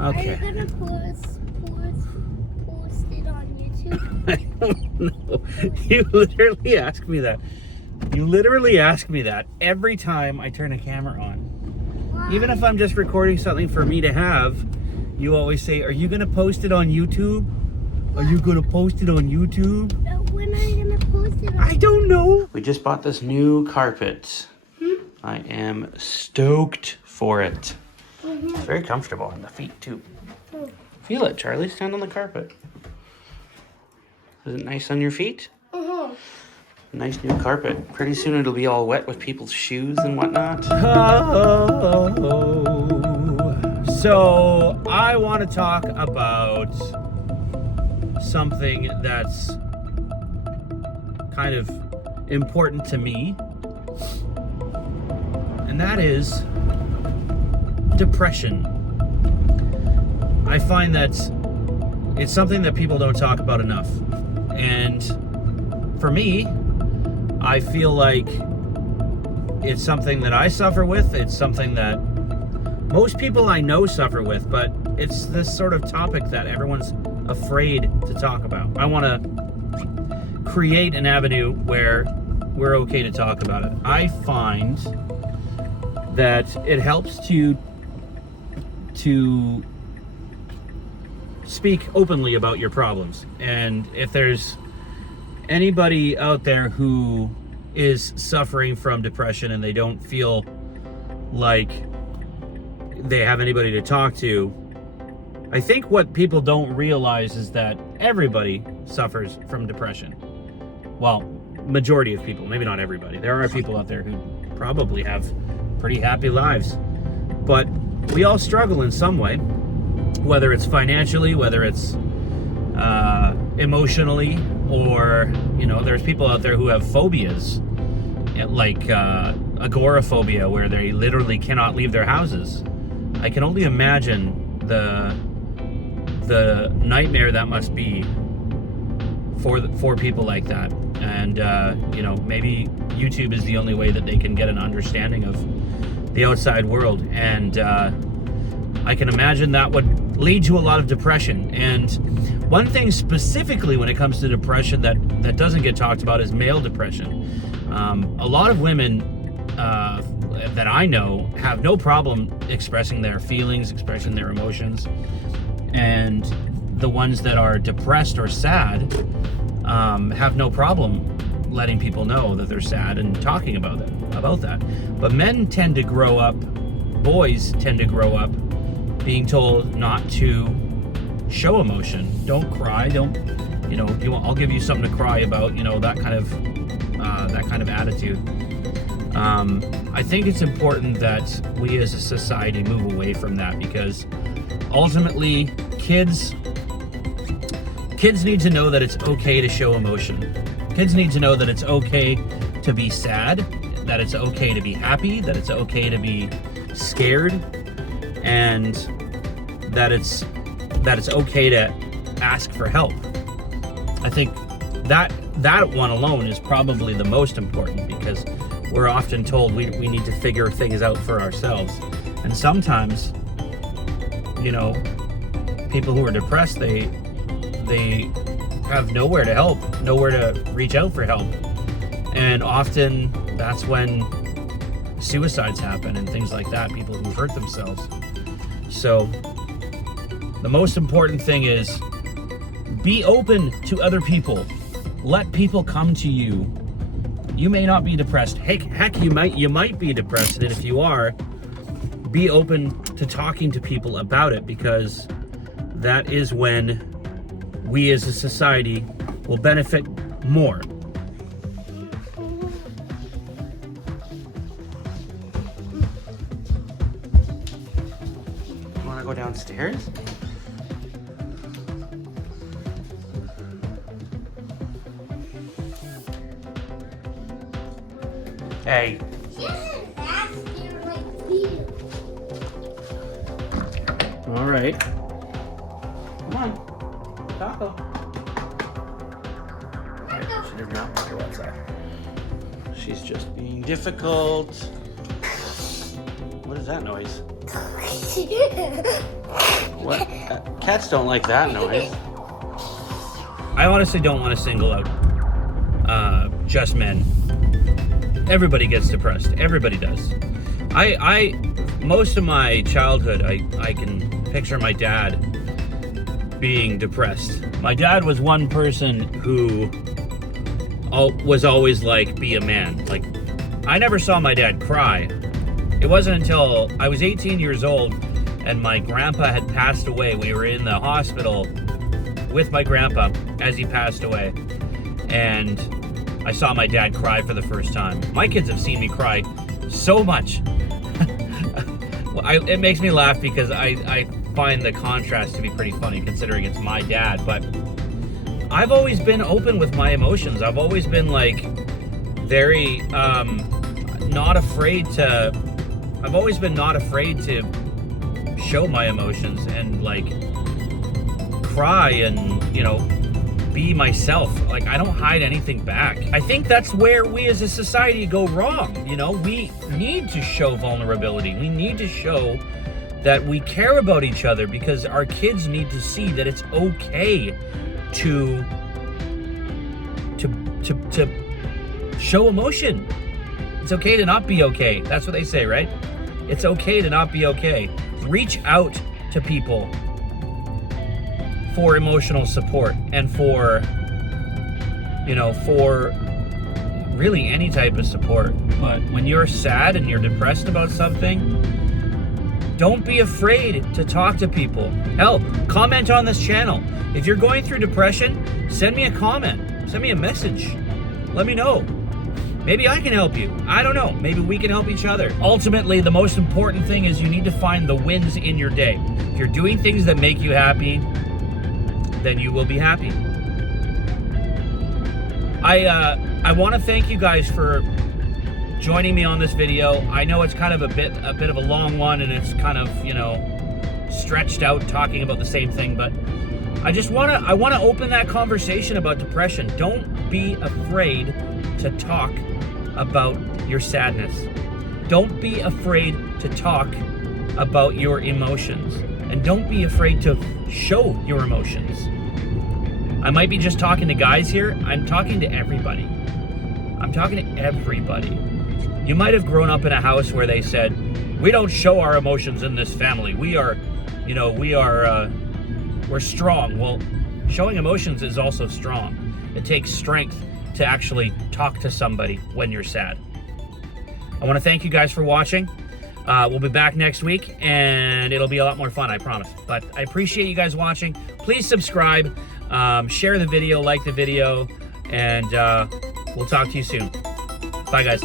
Okay. Are you gonna post it on YouTube? I don't know. You literally ask me that. You literally ask me that every time I turn a camera on. Why? Even if I'm just recording something for me to have, you always say, are you going to post it on YouTube? Are you going to post it on YouTube? When are you gonna post it on? I don't know. We just bought this new carpet. I am stoked for it. It's very comfortable on the feet too. Feel it, Charlie. Stand on the carpet. Is it nice on your feet? Nice new carpet. Pretty soon it'll be all wet with people's shoes and whatnot. So I want to talk about something that's kind of important to me, and that is depression. I find that it's something that people don't talk about enough, and for me, I feel like it's something that I suffer with. It's something that most people I know suffer with, but it's this sort of topic that everyone's afraid to talk about. I want to create an avenue where we're okay to talk about it. I find that it helps to speak openly about your problems. And if there's anybody out there who is suffering from depression and they don't feel like they have anybody to talk to, I think what people don't realize is that everybody suffers from depression. Well, majority of people, maybe not everybody. There are people out there who probably have pretty happy lives, but we all struggle in some way, whether it's financially, whether it's emotionally, or, you know, there's people out there who have phobias, like agoraphobia, where they literally cannot leave their houses. I can only imagine the nightmare that must be for people like that. And you know, maybe YouTube is the only way that they can get an understanding of the outside world. And I can imagine that would lead to a lot of depression. And one thing specifically when it comes to depression that doesn't get talked about is male depression. A lot of women that I know have no problem expressing their feelings, expressing their emotions. And the ones that are depressed or sad have no problem letting people know that they're sad and talking about that. But men tend to grow up, boys tend to grow up being told not to show emotion. Don't cry. Don't, you know, I'll give you something to cry about. You know, that kind of attitude. I think it's important that we as a society move away from that, because ultimately kids need to know that it's okay to show emotion. Kids need to know that it's okay to be sad, that it's okay to be happy, that it's okay to be scared, and that it's okay to ask for help. I think that one alone is probably the most important, because we're often told we need to figure things out for ourselves. And sometimes, you know, people who are depressed, they have nowhere to help, nowhere to reach out for help. And often that's when suicides happen and things like that, people who hurt themselves. So the most important thing is be open to other people. Let people come to you. You may not be depressed. Heck, you might be depressed, and if you are, be open to talking to people about it, because that is when we as a society will benefit more. You want to go downstairs? Hey. She doesn't ask you like you. All right. Come on. Taco. She does not want to go outside. She's just being difficult. What is that noise? What? cats don't like that noise. I honestly don't want to single out just men. Everybody gets depressed. Everybody does. I most of my childhood, I can picture my dad being depressed. My dad was one person who was always like, be a man. Like, I never saw my dad cry. It wasn't until I was 18 years old and my grandpa had passed away. We were in the hospital with my grandpa as he passed away. And I saw my dad cry for the first time. My kids have seen me cry so much. It makes me laugh because I find the contrast to be pretty funny considering it's my dad. But I've always been open with my emotions. I've always been like very not afraid to. I've always been not afraid to show my emotions and like cry and, you know, be myself. Like, I don't hide anything back. I think that's where we as a society go wrong. You know, we need to show vulnerability. We need to show that we care about each other because our kids need to see that it's okay to show emotion. It's okay to not be okay. That's what they say, right? It's okay to not be okay. Reach out to people for emotional support and for, you know, for really any type of support. But when you're sad and you're depressed about something, don't be afraid to talk to people. Hell, comment on this channel. If you're going through depression, send me a comment. Send me a message. Let me know. Maybe I can help you. I don't know. Maybe we can help each other. Ultimately, the most important thing is you need to find the wins in your day. If you're doing things that make you happy, then you will be happy. I want to thank you guys for joining me on this video. I know it's kind of a bit of a long one and it's kind of, you know, stretched out talking about the same thing, but I want to open that conversation about depression. Don't be afraid to talk about your sadness. Don't be afraid to talk about your emotions. And don't be afraid to show your emotions. I might be just talking to guys here. I'm talking to everybody. I'm talking to everybody. You might have grown up in a house where they said, we don't show our emotions in this family. We are, you know, we're strong. Well, showing emotions is also strong. It takes strength to actually talk to somebody when you're sad. I want to thank you guys for watching. We'll be back next week and it'll be a lot more fun, I promise. But I appreciate you guys watching. Please subscribe, share the video, like the video, and we'll talk to you soon. Bye, guys.